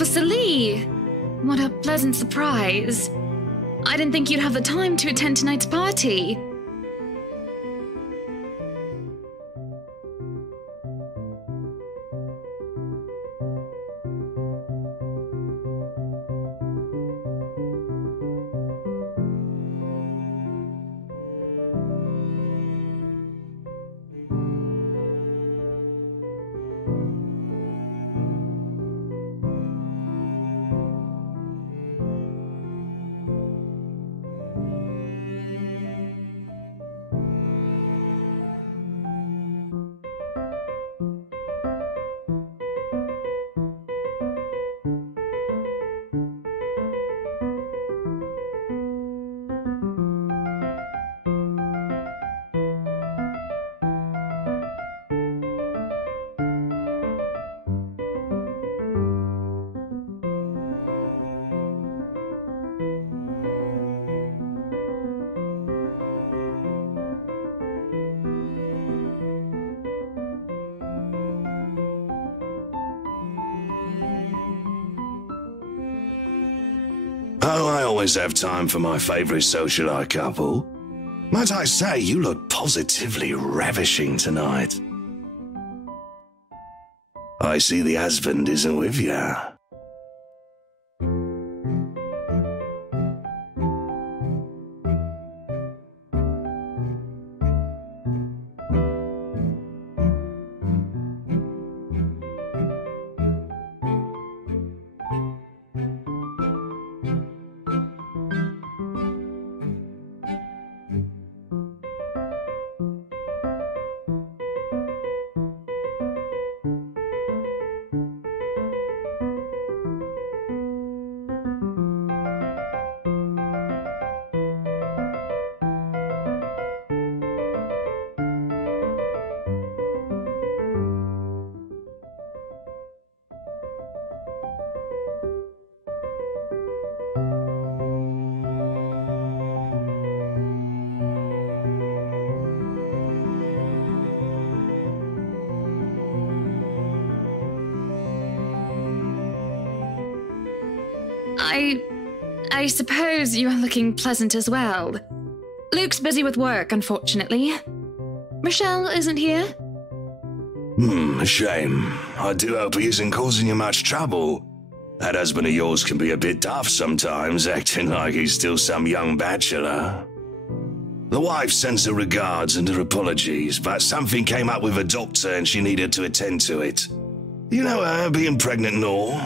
for Celie! What a pleasant surprise. I didn't think you'd have the time to attend tonight's party. Oh, I always have time for my favourite socialite couple. Might I say, you look positively ravishing tonight. I see the husband isn't with you. I suppose you are looking pleasant as well. Luke's busy with work, unfortunately. Rochelle isn't here? A shame. I do hope he isn't causing you much trouble. That husband of yours can be a bit daft sometimes, acting like he's still some young bachelor. The wife sends her regards and her apologies, but something came up with her doctor and she needed to attend to it. You know her, being pregnant and all.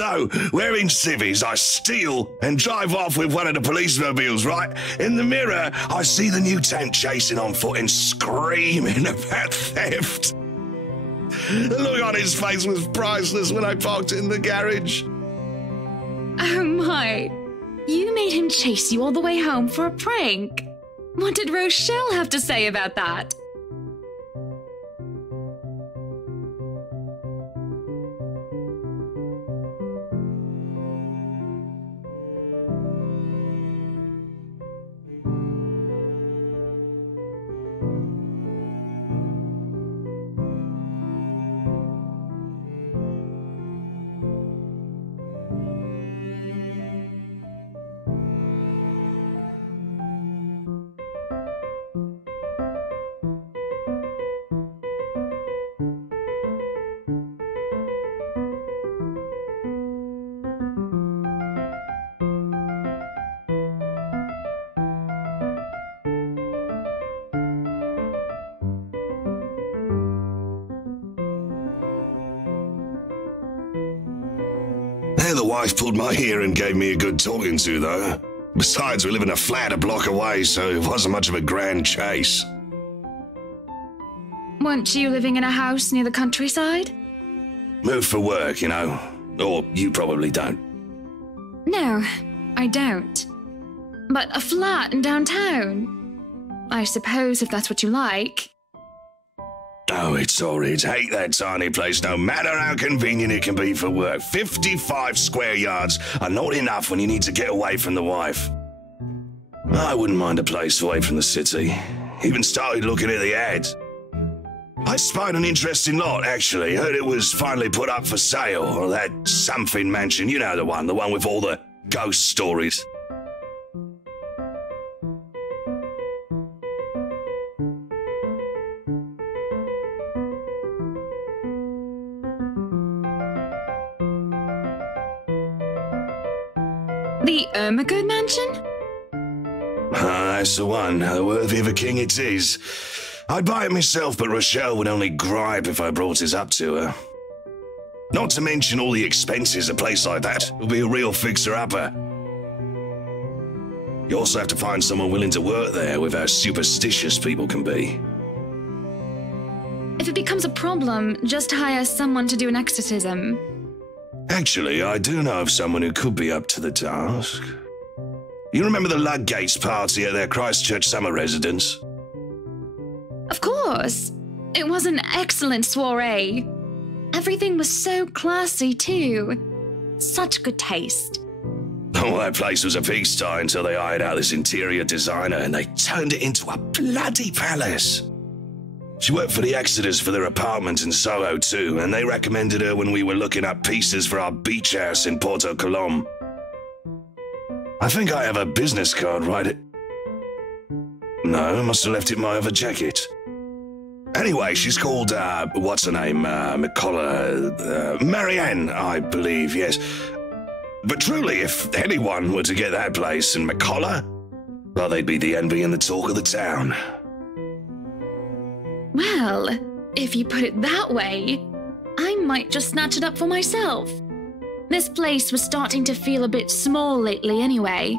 So, wearing civvies, I steal and drive off with one of the police mobiles, right? In the mirror, I see the new tank chasing on foot and screaming about theft. The look on his face was priceless when I parked it in the garage. Oh my. You made him chase you all the way home for a prank. What did Rochelle have to say about that? Yeah, the wife pulled my ear and gave me a good talking to, though. Besides, we live in a flat a block away, so it wasn't much of a grand chase. Weren't you living in a house near the countryside? Moved for work, you know. Or you probably don't. No, I don't. But a flat in downtown? I suppose if that's what you like. Oh, it's horrid. Hate that tiny place, no matter how convenient it can be for work. 55 square yards are not enough when you need to get away from the wife. I wouldn't mind a place away from the city. Even started looking at the ads. I spied an interesting lot, actually. Heard it was finally put up for sale. Or that something mansion, you know the one with all the ghost stories. The Ermagood mansion? That's the one. Worthy of a king it is. I'd buy it myself, but Rochelle would only gripe if I brought it up to her. Not to mention all the expenses a place like that will be a real fixer-upper. You also have to find someone willing to work there with how superstitious people can be. If it becomes a problem, just hire someone to do an exorcism. Actually, I do know of someone who could be up to the task. You remember the Ludgates party at their Christchurch summer residence? Of course. It was an excellent soiree. Everything was so classy, too. Such good taste. Oh, that place was a pigsty until they hired out this interior designer and they turned it into a bloody palace. She worked for the Exodus for their apartment in Soho too, and they recommended her when we were looking up pieces for our beach house in Porto Colom. I think I have a business card right. No, I must have left it in my other jacket. Anyway, she's called, what's her name? Marianne, I believe, yes. But truly, if anyone were to get that place in McCullough, well, they'd be the envy and the talk of the town. Well, if you put it that way, I might just snatch it up for myself. This place was starting to feel a bit small lately anyway.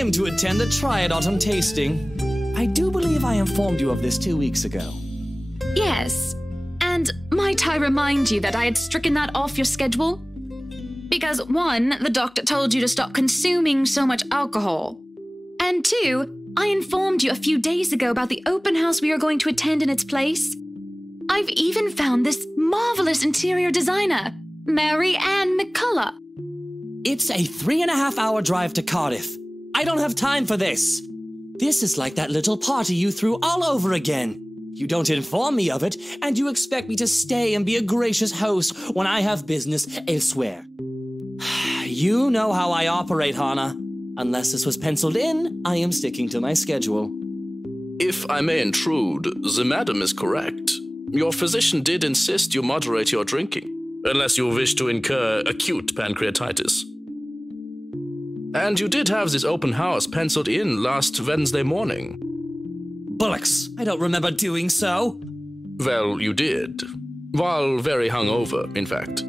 am to attend the Triad Autumn Tasting. I do believe I informed you of this 2 weeks ago. Yes. And might I remind you that I had stricken that off your schedule? Because 1, the doctor told you to stop consuming so much alcohol. And 2, I informed you a few days ago about the open house we are going to attend in its place. I've even found this marvelous interior designer, Mary Ann McCullough. It's a 3.5-hour drive to Cardiff. I don't have time for this. This is like that little party you threw all over again. You don't inform me of it, and you expect me to stay and be a gracious host when I have business elsewhere. You know how I operate, Hannah. Unless this was penciled in, I am sticking to my schedule. If I may intrude, the madam is correct. Your physician did insist you moderate your drinking, unless you wish to incur acute pancreatitis. And you did have this open house penciled in last Wednesday morning. Bullocks, I don't remember doing so. Well, you did. While very hungover, in fact.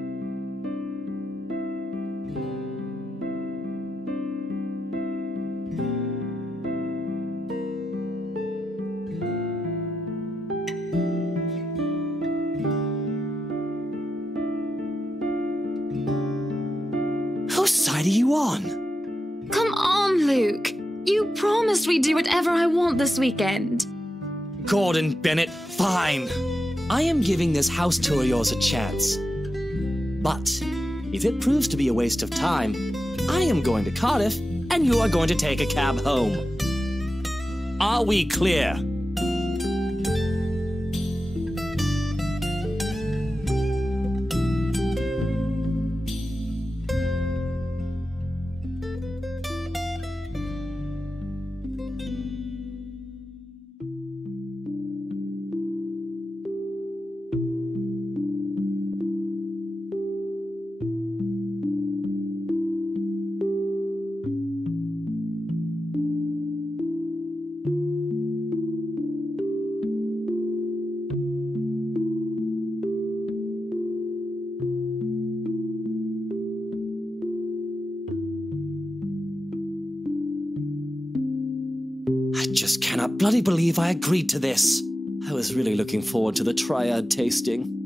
Whose side are you on? Come on, Luke. You promised we'd do whatever I want this weekend. Gordon Bennett, fine. I am giving this house tour of yours a chance. But if it proves to be a waste of time, I am going to Cardiff and you are going to take a cab home. Are we clear? I just cannot bloody believe I agreed to this. I was really looking forward to the Triad tasting.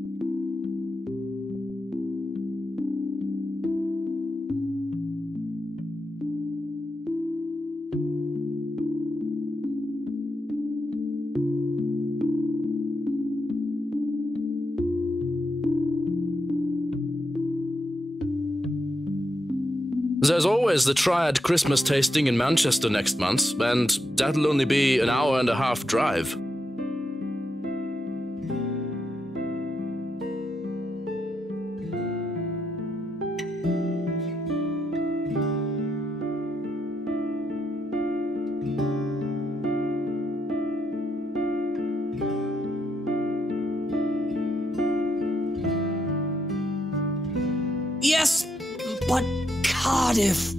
There's always the Triad Christmas tasting in Manchester next month, and that'll only be an hour-and-a-half drive. Yes, but Cardiff.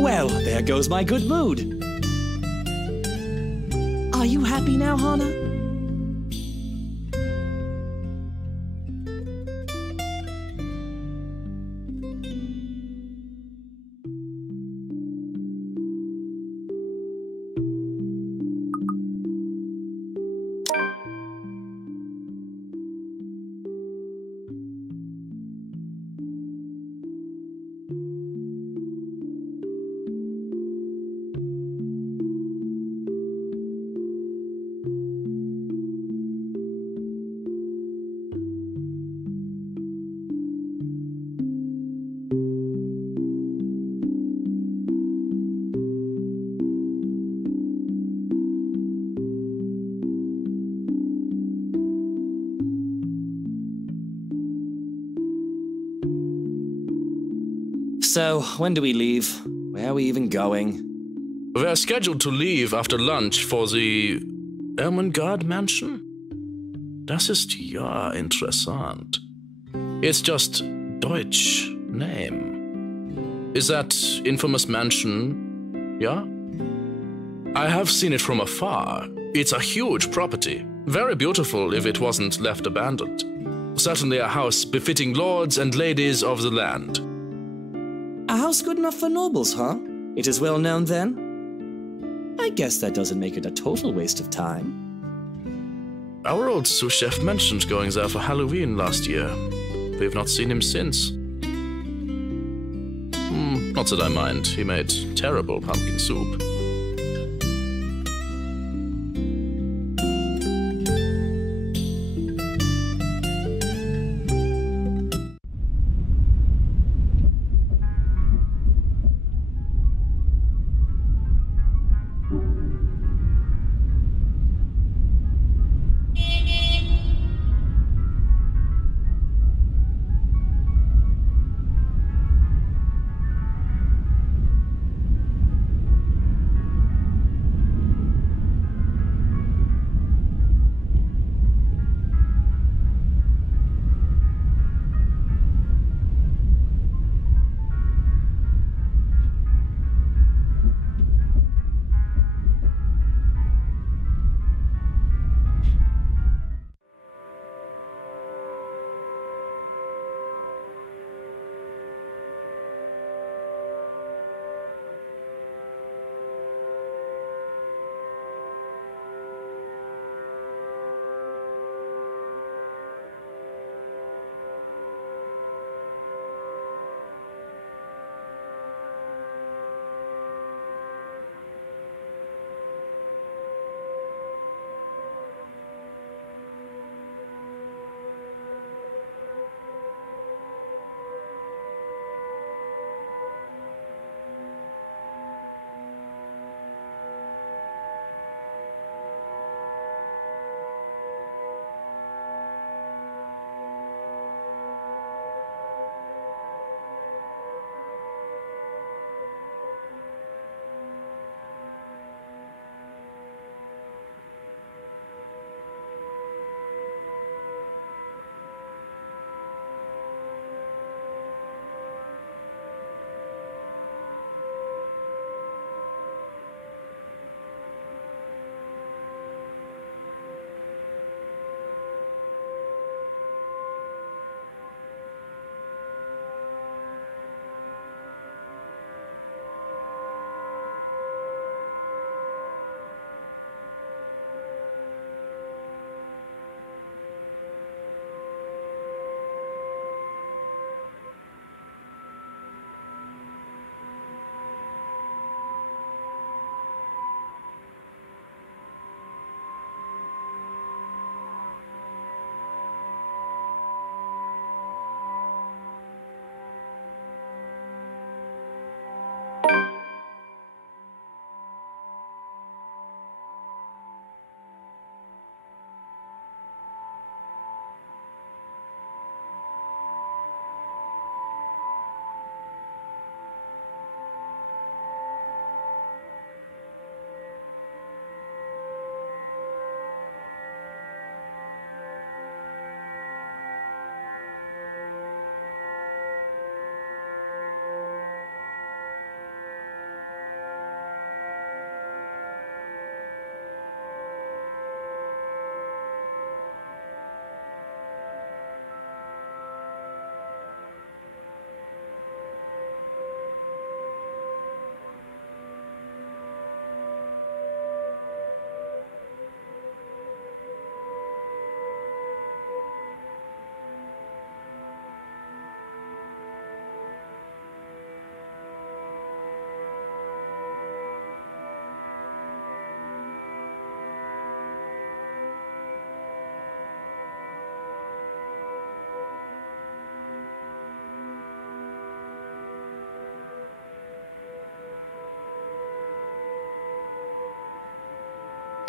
Well, there goes my good mood. Are you happy now, Hannah? So, when do we leave? Where are we even going? We're scheduled to leave after lunch for the Ermengarde Mansion. Das ist ja interessant. It's just Deutsch name. Is that infamous mansion, yeah? I have seen it from afar. It's a huge property, very beautiful if it wasn't left abandoned. Certainly a house befitting lords and ladies of the land. A house good enough for nobles, huh? It is well known then? I guess that doesn't make it a total waste of time. Our old sous chef mentioned going there for Halloween last year. We've not seen him since. Not that I mind. He made terrible pumpkin soup.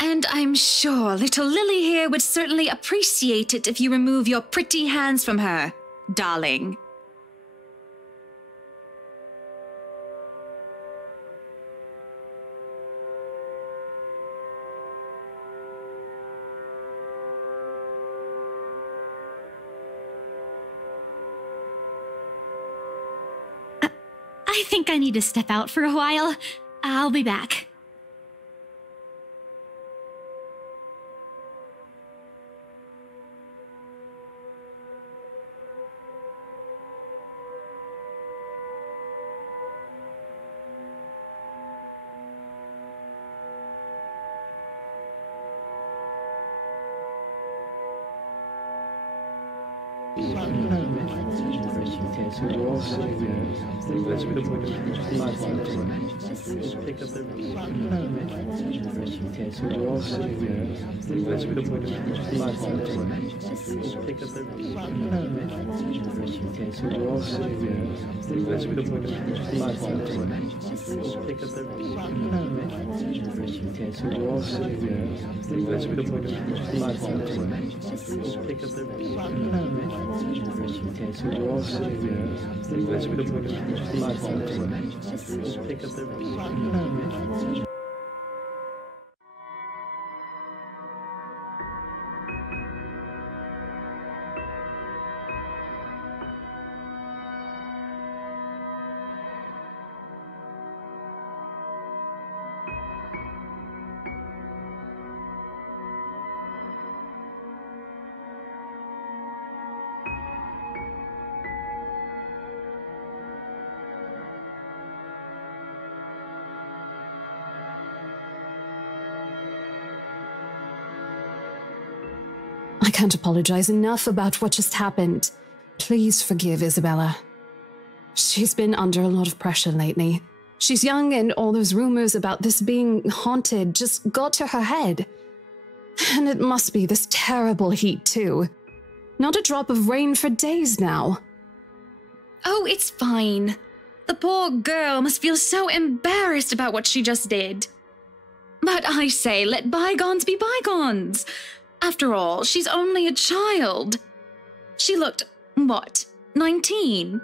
And I'm sure little Lily here would certainly appreciate it if you remove your pretty hands from her, darling. I think I need to step out for a while. I'll be back. I can't apologize enough about what just happened. Please forgive Isabella. She's been under a lot of pressure lately. She's young and all those rumors about this being haunted just got to her head. And it must be this terrible heat too. Not a drop of rain for days now. Oh, it's fine. The poor girl must feel so embarrassed about what she just did. But I say, let bygones be bygones. After all, she's only a child. She looked, what, 19?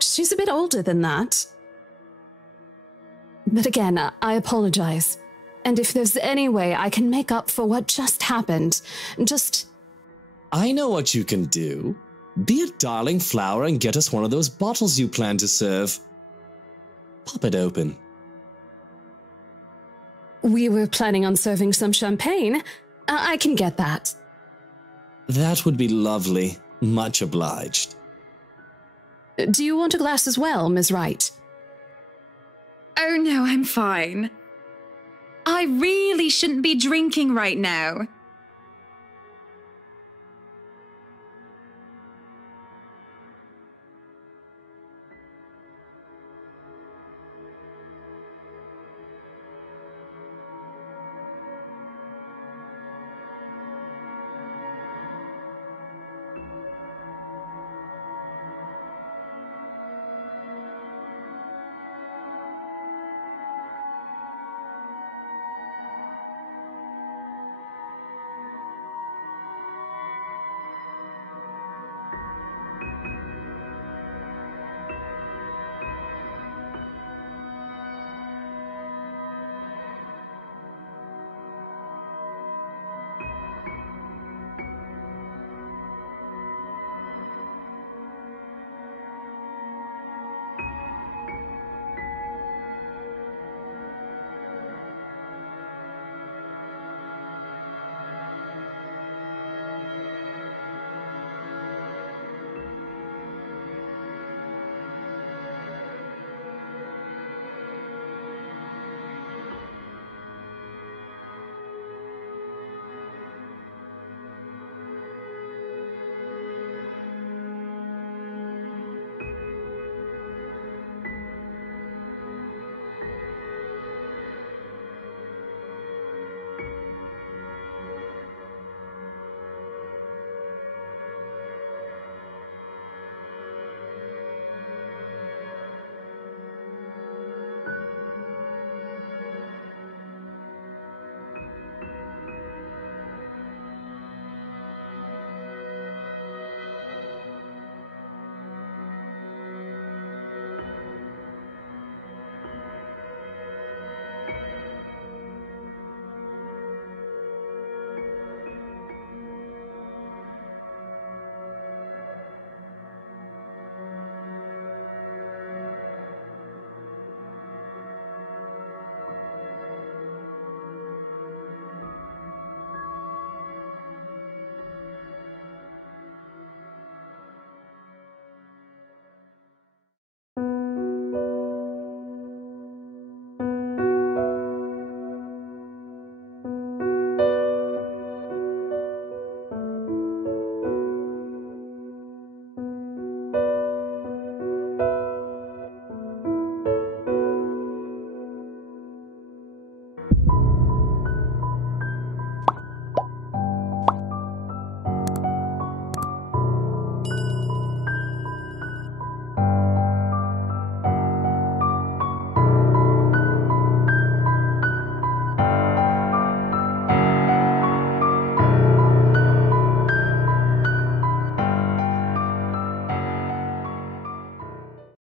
She's a bit older than that. But again, I apologize. And if there's any way I can make up for what just happened, just... I know what you can do. Be a darling flower and get us one of those bottles you plan to serve. Pop it open. We were planning on serving some champagne. I can get that. That would be lovely. Much obliged. Do you want a glass as well, Ms. Wright? Oh no, I'm fine. I really shouldn't be drinking right now.